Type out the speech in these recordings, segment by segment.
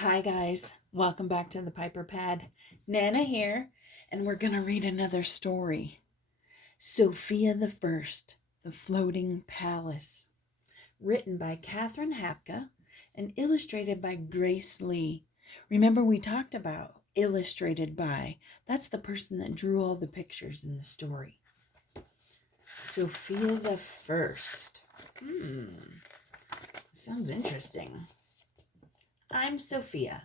Hi guys, welcome back to the Piper Pad. Nana here, and we're gonna read another story. Sofia the First, The Floating Palace, written by Catherine Hapka and illustrated by Grace Lee. Remember we talked about illustrated by. That's the person that drew all the pictures in the story. Sofia the First. Sounds interesting. I'm Sofia,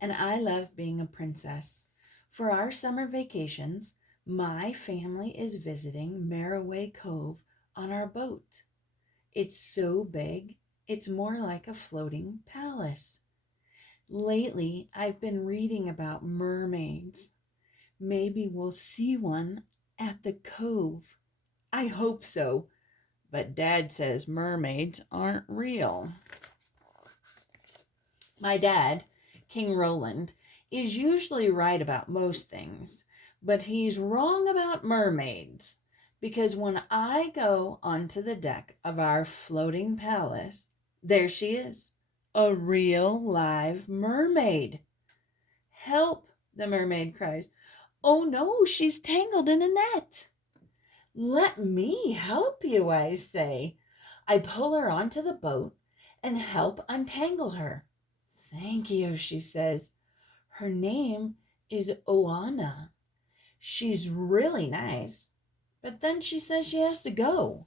and I love being a princess. For our summer vacations, my family is visiting MERMAID Cove on our boat. It's so big, it's more like a floating palace. Lately, I've been reading about mermaids. Maybe we'll see one at the cove. I hope so, but Dad says mermaids aren't real. My dad, King Roland, is usually right about most things, but he's wrong about mermaids, because when I go onto the deck of our floating palace, there she is, a real live mermaid. Help, the mermaid cries. Oh no, she's tangled in a net. Let me help you, I say. I pull her onto the boat and help untangle her. Thank you, she says. Her name is Oana. She's really nice. But then she says she has to go.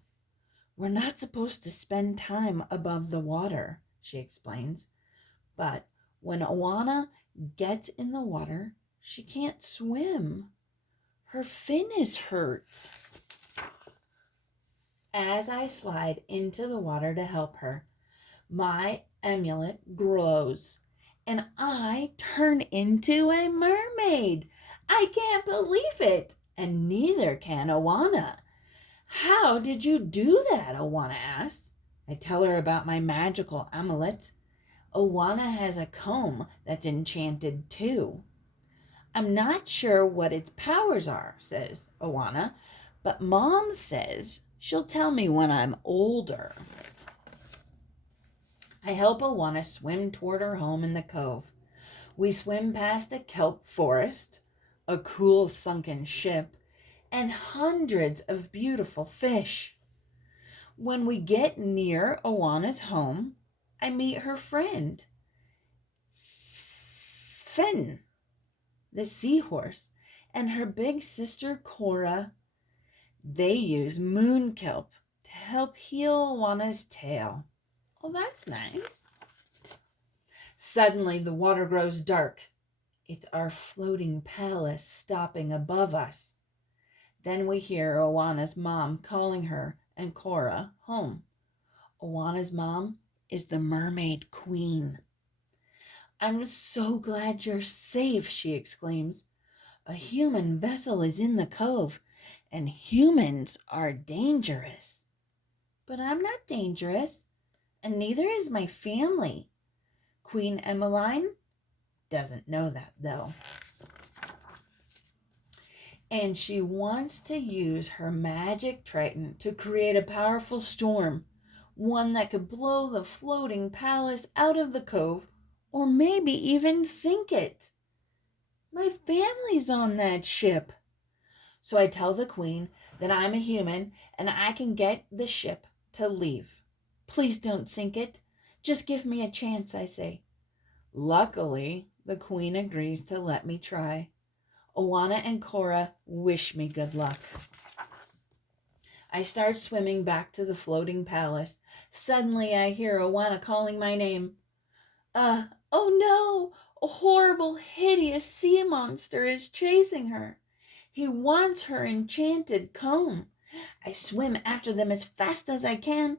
We're not supposed to spend time above the water, she explains. But when Oana gets in the water, she can't swim. Her fin is hurt. As I slide into the water to help her, my amulet glows and I turn into a mermaid. I can't believe it, and neither can Oana. How did you do that? Oana asks. I tell her about my magical amulet. Oana has a comb that's enchanted too. I'm not sure what its powers are, says Oana, but Mom says she'll tell me when I'm older. I help Oana swim toward her home in the cove. We swim past a kelp forest, a cool sunken ship, and hundreds of beautiful fish. When we get near Oana's home, I meet her friend, Sven, the seahorse, and her big sister, Cora. They use moon kelp to help heal Oana's tail. Oh, that's nice. Suddenly, the water grows dark. It's our floating palace stopping above us. Then we hear Oana's mom calling her and Cora home. Oana's mom is the mermaid queen. I'm so glad you're safe, she exclaims. A human vessel is in the cove, and humans are dangerous. But I'm not dangerous, and neither is my family. Queen Emmeline doesn't know that, though. And she wants to use her magic trident to create a powerful storm, one that could blow the floating palace out of the cove, or maybe even sink it. My family's on that ship. So I tell the queen that I'm a human and I can get the ship to leave. Please don't sink it. Just give me a chance, I say. Luckily, the queen agrees to let me try. Oana and Cora wish me good luck. I start swimming back to the floating palace. Suddenly I hear Oana calling my name. Oh no! A horrible, hideous sea monster is chasing her. He wants her enchanted comb. I swim after them as fast as I can,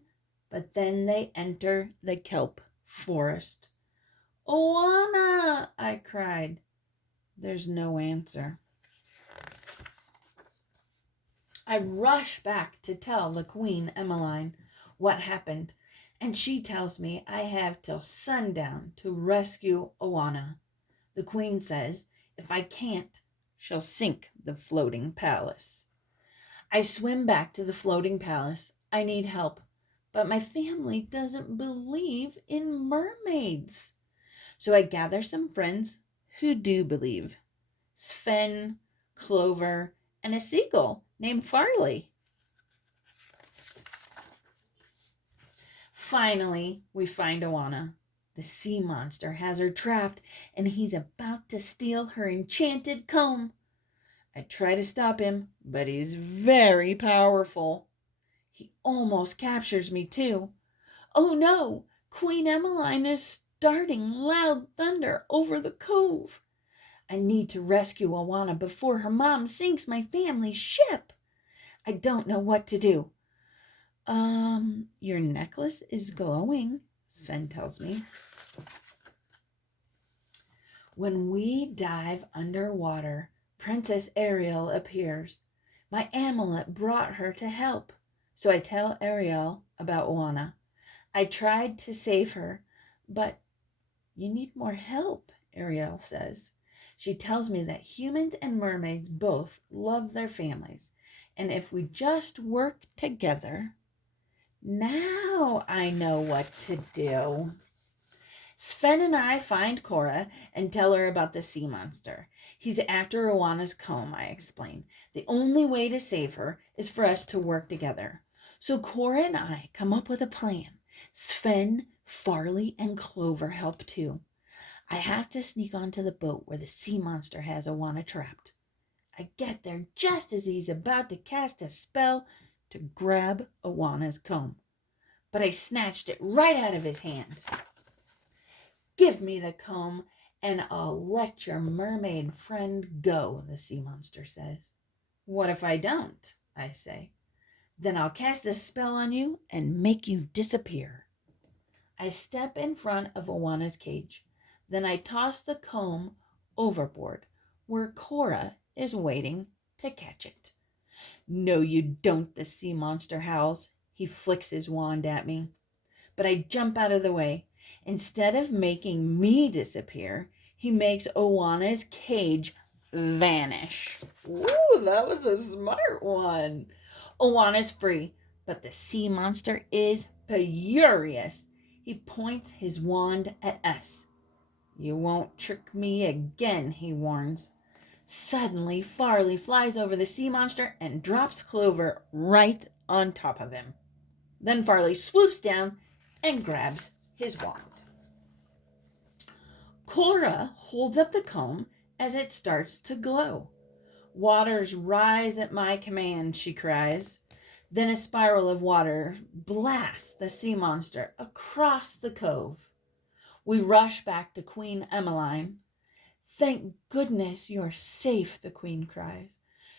but then they enter the kelp forest. Oana, I cried. There's no answer. I rush back to tell the Queen Emmeline what happened, and she tells me I have till sundown to rescue Oana. The Queen says if I can't, she'll sink the floating palace. I swim back to the floating palace. I need help, but my family doesn't believe in mermaids. So I gather some friends who do believe. Sven, Clover, and a seagull named Farley. Finally, we find Oana. The sea monster has her trapped, and he's about to steal her enchanted comb. I try to stop him, but he's very powerful. He almost captures me, too. Oh no! Queen Emmeline is starting loud thunder over the cove. I need to rescue Oana before her mom sinks my family's ship. I don't know what to do. Your necklace is glowing, Sven tells me. When we dive underwater, Princess Ariel appears. My amulet brought her to help. So I tell Ariel about Oana. I tried to save her, but you need more help, Ariel says. She tells me that humans and mermaids both love their families, and if we just work together. Now I know what to do. Sven and I find Cora and tell her about the sea monster. He's after Oana's comb, I explain. The only way to save her is for us to work together. So Cora and I come up with a plan. Sven, Farley, and Clover help too. I have to sneak onto the boat where the sea monster has Oana trapped. I get there just as he's about to cast a spell to grab Oana's comb. But I snatched it right out of his hand. Give me the comb, and I'll let your mermaid friend go, the sea monster says. What if I don't? I say. Then I'll cast a spell on you and make you disappear. I step in front of Oana's cage. Then I toss the comb overboard, where Cora is waiting to catch it. No, you don't, the sea monster howls. He flicks his wand at me. But I jump out of the way. Instead of making me disappear, he makes Oana's cage vanish. Ooh, that was a smart one. Oana's free, but the sea monster is furious. He points his wand at us. You won't trick me again, he warns. Suddenly, Farley flies over the sea monster and drops Clover right on top of him. Then Farley swoops down and grabs his wand. Cora holds up the comb as it starts to glow. Waters rise at my command, she cries. Then a spiral of water blasts the sea monster across the cove. We rush back to Queen Emmeline. Thank goodness you're safe, the queen cries.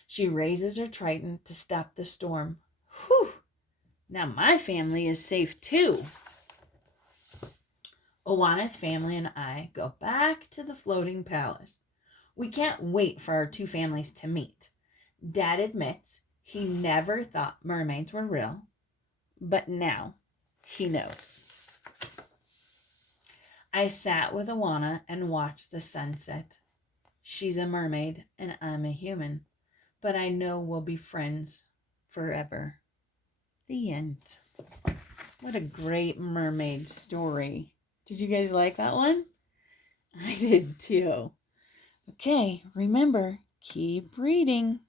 She raises her trident to stop the storm. Whew! Now my family is safe too. Oana's family and I go back to the floating palace. We can't wait for our two families to meet. Dad admits he never thought mermaids were real, but now he knows. I sat with Oana and watched the sunset. She's a mermaid and I'm a human, but I know we'll be friends forever. The end. What a great mermaid story. Did you guys like that one? I did too. Okay, remember, keep reading.